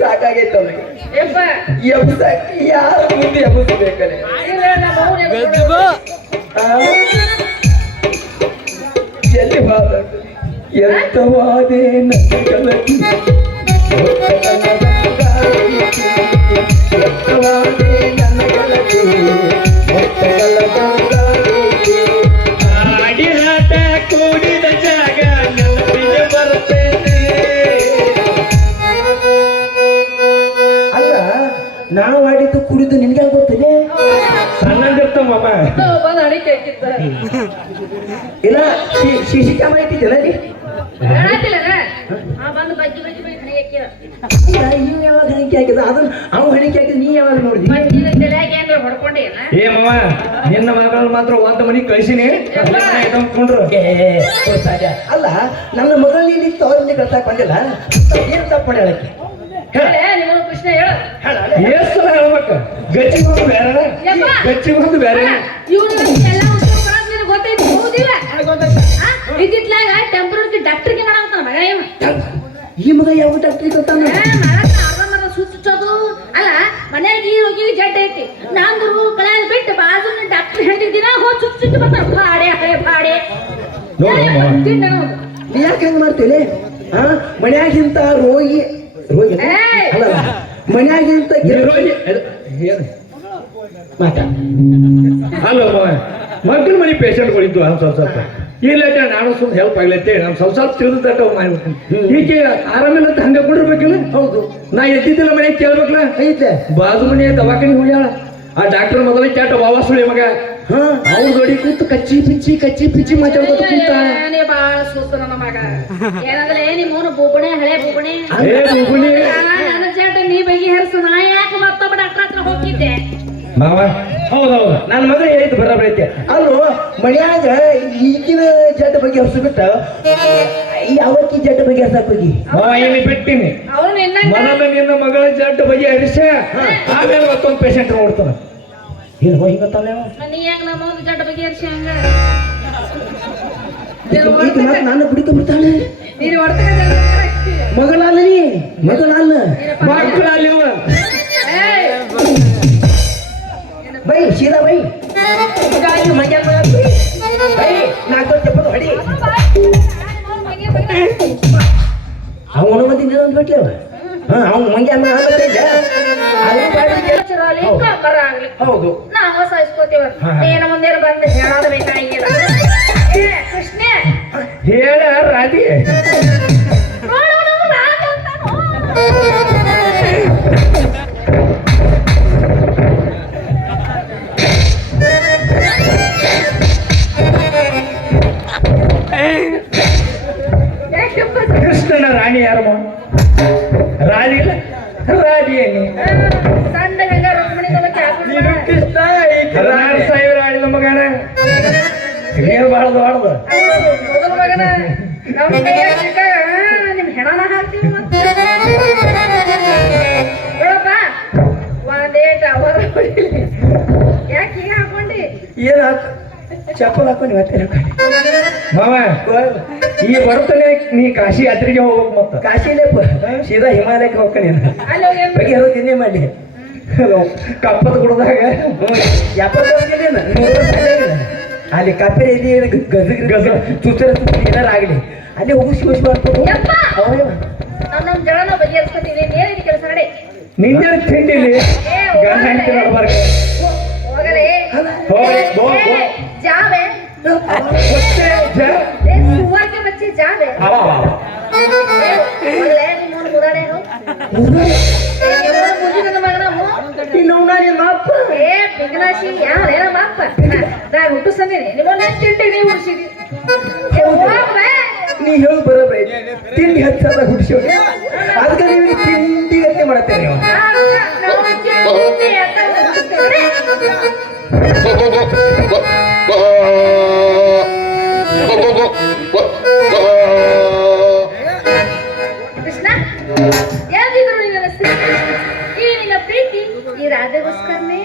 ಸಾಕಾಗೈತೆ ಅವ್ರಿಗೆ ಎಬ್ಸಕ್ಕೆ ಯಾರು ಮುಂದೆ ಎಬ್ಬಿಸ್ಬೇಕಲ್ಲ ಎಲ್ಲಿ ಬಾದ ಎಂತವಾದೇ ನನ್ನ ಗೆಳತಿ ಎಂತವಾದೇ ನನ್ನ ಗೆಳತಿ ಅಡಿಹಾಟ ಕೂಡಿದ ಜಾಗ ನೆನಪಿಗೆ ಬರ್ತೈತೆ ಅಲ್ಲ ನಾವು ಆಡಿದ್ದು ಕುಡಿದು ನಿನ್ಗೆ ಗೊತ್ತಿದೆ ಸಣ್ಣಂದಿರ್ತಮ್ಮ ಇಲ್ಲ ಶಿಶಿ ಕ್ಯಾಮರಾ ಇಟ್ಟಿದ್ದಲ್ಲ ಅಲ್ಲಿ ನೀವು ಯಾವಾಗ ಹಣಿಕೆ ಹಾಕಿದ ಅದನ್ನ ಅವ್ ಹಣಿಕೆ ಹಾಕಿದ್ ನೀ ಯಾವಾಗ ನೋಡಿದಿ ಏ ಮಾವ ನಿನ್ನ ಮಗಳು ಮಾತ್ರ ಒಂದ್ ಮನಿ ಕಳಿಸಿನಿ ಕೊಂಡ್ರು ಅಲ್ಲ ನನ್ನ ಮಗಳು ಇಲ್ಲಿ ತವ್ರ ಮನೆ ಕಳ್ಸಾಕ್ ಬಂದಿಲ್ಲ ಏನ್ ತಪ್ಪು ಮಾಡಿ ಹೇಳಕ್ಕೆ ಎಷ್ಟು ಹೇಳ್ಬೇಕು ಗಚ್ಚಿ ಬಂದು ಬೇರೆ ಗಚ್ಚಿ ಬಂದು ಬೇರೆ ಡಾಕ್ಟರ್ಗೆ ಮಾಡಾಕ್ತಾನ ಮಗ ಈ ಮಗ ಯಾವ ಡಾಕ್ಟ್ರಿಗೆ ಗೊತ್ತಾನ ಸುಚ್ಚೋದು ಅಲ್ಲ ಮನ್ಯಾಗ ಈ ರೋಗಿಗೆ ಜಡ್ಡ ಐತಿ ನಾಂದ್ರು ಕಳೆ ಬಿಟ್ಟು ಬಾಜು ಡಾಕ್ಟರ್ ಹೇಳ್ತಿದ್ದೀನ ಹೋಗಿ ಚುಚ್ಚು ಬರ್ತಾನ ಭಾಡೆ ಹಳೆ ಭಾಡೆ ನೀ ಯಾಕೆ ಹಂಗ ಮಾಡ್ತೀವಿ ಮನ್ಯಾಗಿಂತ ರೋಗಿ ರೋಗಿ ಅಲ್ಲ ಮನ್ಯಾಗಿಂತ ರೋಗಿ ಮಾತಾ ಅಲ್ಲ ಮಕ್ಕಳ ಮನೆ ಪೇಷಂಟ್ಗಳಿದ್ದು ಸ್ವಲ್ಪ ಇಲ್ಲ ನಾನು ಸುಮ್ಮನೆ ಹೆಲ್ಪ್ ಆಗ್ಲೈತೆ ನಾನು ಸ್ವಲ್ಪ ತಿಳಿದ ಮಾಡ್ಬಿಡ್ತೀನಿ ಹೀಗೆ ಆರಾಮಿಲ್ಲ ಅಂತ ಹಂಗೆ ಕೊಡಿರ್ಬೇಕಿಲ್ಲ ಹೌದು ನಾ ಎದ್ದಿದ್ದಿಲ್ಲ ಮನೆಗೆ ಕೇಳ್ಬೇಕಲ್ಲ ಐತೆ ಬಾಜು ಮನೆ ದವಾಖಾನೆ ಹುಳ್ಯಾಳ ಆ ಡಾಕ್ಟರ್ ಮೊದಲೇ ಕ್ಯಾಟ ವಾವಾ ಸುಳಿ ಮಗ ಅವ್ರ ಜೋಡಿ ಕೂತು ಕಚ್ಚಿ ಪಿಚ್ಚಿ ಮಾತಾಡ್ಕೊತ ಕುಂತ ಬಾಳ ಸೂತ ನನ್ನ ಮಗ ಏನಂದ್ರೆ ನಿಮ್ಮವನು ಬೊಬ್ಬಣೆ ಹಳೆ ಬೊಬ್ಬಣೆ ನನ್ನ ಜಡ್ಡ ನೀ ಬಗೆಹರಿಸು ನಾ ಯಾಕೆ ಮತ್ತೊಬ್ಬ ಡಾಕ್ಟರ್ ಹತ್ರ ಹೋಗಿದ್ದೆ ಮಾವ ಹೌದೌದು ನನ್ನ ಮಗ ಹೇಳಿದ್ದು ಬರೋಬ್ಬರಿ ಐತೆ ಅಲ್ಲೂ ಮನ್ಯಾಗ ಈಗಿನ ಜಡ್ಡ ಬಗ್ಗೆ ಹರ್ಸು ಬಿಟ್ಟ ಯಾವಕ್ಕಿ ಜಡ್ಡ ಬಗ್ಗೆ ಹರ್ಸಕ್ ಹೋಗಿ ಇಲ್ಲಿ ಬಿಟ್ಟಿನಿ ಅವನು ಮೊದಲ ನಿನ್ನ ಮಗಳ ಜಡ್ಡ ಬಗ್ಗೆ ಹರಿಸ ಆಮೇಲೆ ಮತ್ತೊಂದು ಪೇಷಂಟ್ ನೋಡ್ತಾನ ಏನು ಹೋಗಿ ಗೊತ್ತಲ್ಲ ನೀ ಹೆಂಗ ನಮ್ಮ ಒಂದು ಜಡ್ಡ ಬಗ್ಗೆ ಹರಿಸಿ ಹಂಗ ನಾನು ಬಿಡಿಕ ಬಿಡ್ತಾಳೆ ನೀನು ಹೊಡ್ತ ಮಗಳಲ್ಲ ಮಗಳಲ್ಲ ಮಕ್ಕಳಲ್ಲಿ ಬೈ ಶೀಲಾ ಬೈ ಮಜಾ ಬೈ ನಾಲ್ಕು ಚಪ್ಪದು ಹೊಡಿ ಅವನು ಮಂದಿ ಒಂದು ಬಿಟ್ಲಿ ಅವ ಅವ್ನು ಮಂಗ್ಯ ಹೌದು ನಾವು ಸಹಿಸ್ಕೋತೀವ ಏನ ಮುಂದೆ ಬಂದು ಹೇಳೋದು ಬೇಕಾಗಿಲ್ಲ ಕೃಷ್ಣ ಹೇಳ ರಾಧಿ ಕೃಷ್ಣನ ರಾಣಿ ಯಾರಮ್ಮ ರಾಣಿ ಇಲ್ಲ ರಾಣಿಯೇನಿ ಸಣ್ಣ ಗಂಗ ರುಕ್ಮಿಣಿ ನೀನು ಕೃಷ್ಣ 16,000 ಆಡಿದ ಮಗನ ಏನು ಬಾಳದು ಆಡ್ದು ಮೊದಲ ಮಗನ ನಮ್ಮ ನಿಮ್ ಹೆಣನ ಹಾಕ್ತೀವಿ ಮತ್ತೆ ನೋಡಪ್ಪ ಒಂದೇಟ ಅವರ ಯಾಕೆ ಹೀಗೆ ಹಾಕೊಂಡಿ ಏನು ಚಪ್ಪಲ್ ಹಾಕೊಂಡು ಮತ್ತೆ ಮಾವ ಈ ಬರ್ತನೆ ನೀ ಕಾಶಿ ಯಾತ್ರೆಗೆ ಹೋಗ್ಬೇಕು ಮತ್ತ ಕಾಶಿಲೇ ಸೀದಾ ಹಿಮಾಲಯಕ್ಕೆ ಹೋಗ್ತಾನೆ ಅಲ್ಲಿ ಬಗ್ಗೆ ಹೇಳೋ ತಿನ್ನಿ ಮಾಡಿ ಕಪ್ಪದ ಕುಡ್ದಾಗ 70 ಅಲ್ಲಿ ಕಪ್ಪೆ ಇಲ್ಲಿ ಗಜ ಚುಚ್ಚರ ಏನಾರು ಆಗಲಿ ಅಲ್ಲಿ ಹೋಗಿ ಶಿವಶ್ ಮಾಡ್ಕೊಂಡು ನಮ್ಮ ಜಗಳನ ಬಗೆಹರಿಸ್ಕೊತೀವಿ ಏನಿದೆ ಕೆಲಸ ನಡೆ ನಿಂಜ ತಿಂಡಿಲಿ ಗಂಡ ಹೆಂಡತಿ ನೋಡ್ಬಾರ್ದು ಹೋಗಲೇ जावे सुअर के बच्चे जावे ले मोन मुराडे हो मुझे तो मगना हो ಇನ್ನೊಂದ ನಿಮ್ಮ ಅಪ್ಪ ಏ ಬಿಗ್ನಾಶಿ ಯಾರು ಏನ ಮಾಪ ನಾ ಹುಟ್ಟು ಸಂದಿನಿ ನಿಮ್ಮನ್ನ ತಿಂಡಿ ನೀವು ಹುಡ್ಸಿದಿ ನೀ ಹೇಳು ಬರೋಬ್ರಿ ತಿಂಡಿ ಹಚ್ಚಲ್ಲ ಹುಡ್ಸೋಡಿ ಅದಕ್ಕೆ ನೀವು ತಿಂಡಿ ಗತ್ತೆ ಮಾಡತ್ತೇನೆ ಕೃಷ್ಣ ಯಾವ್ದಿದ್ರು ನಿನ್ನ ಈ ನಿನ್ನ ಪ್ರೀತಿ ಈ ರಾಧೆಗೋಸ್ಕರನೇ